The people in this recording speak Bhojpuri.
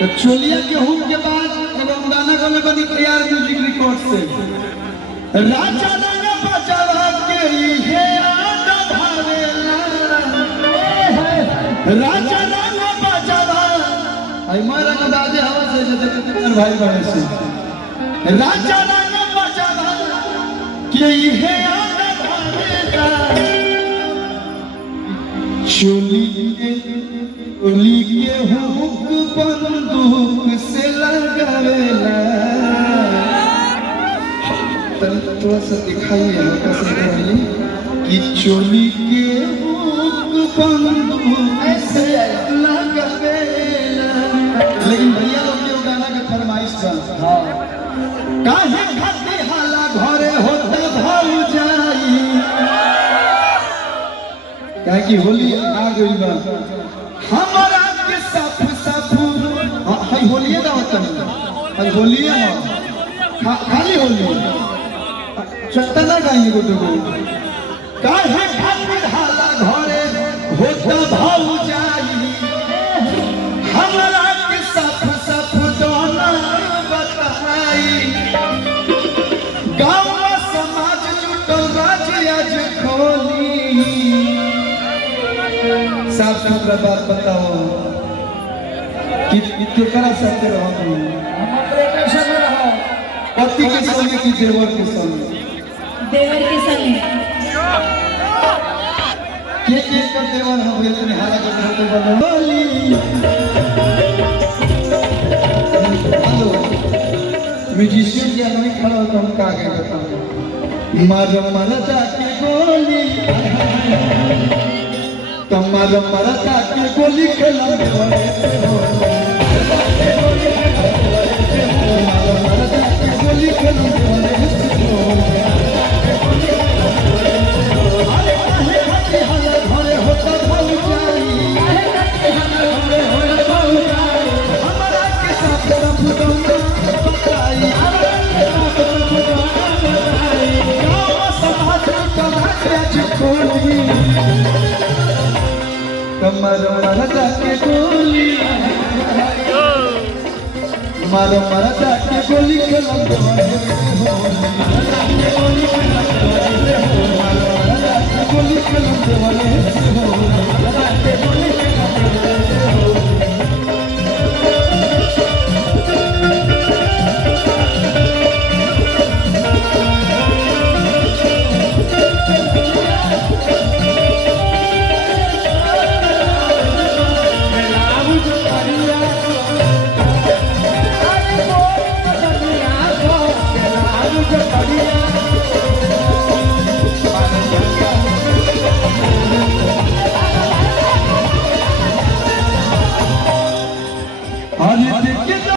तो चोलिया के हुक के बाद एवं गाना गाने बनी तैयार म्यूजिक रिकॉर्ड से राजा रंग बजावा के हे आदा भावेला राजा रंग बजावा आई मारा का बाजे हवा से जते भाई बड़े से राजा रंग बजावा के हे आदा भावेला चोली के हुक बंदूक से लगावेला थोड़ा सा दिखाइए हल्का सा कि चोली के हुक बंदूक से लगावेला। लेकिन भैया लोग के गाना का फरमाइश बा काहे खाती हाला घरे होता भौजाई काहे कि होली आ गइल बा हमारा के साफ साफ हाय होली का होता है हाय होली है खाली होली चट्टा ना गाएंगे गोटो को काहे खातिर हाला घरे होता भौजाई हमारा के साफ साफ दोना बताई गांव समाज जुटल राज्य आज खोली साफ सुथरा बात बताओ कि केकरा साथ रहो तुम हमारे कैसे रहो पति के संग की देवर के संग के कर देवर हम इतने हाला के होते बोली हेलो म्यूजिशियन के नहीं खड़ा हो तो हम का के बताओ मारो मरदा के गोली तुम्हारा मरदा के गोली खेला देवरे से हो मरदा के गोली खेला देवरे से हो अरे काहे खाती हाला घरे होता भौजाई काहे खाती हाला घरे होता भौजाई हमारा के साथ रफुदौना बताई हमारा के साथ रफुदौना बताई गाँव समाज का आज खोली मारो मरदा के गोली मारो मरदा के गोली खेला देवरे से हो मरदा के गोली खेला देवरे से हो मारो मरदा के गोली खेला देवरे से हो मरदा के गोली खेला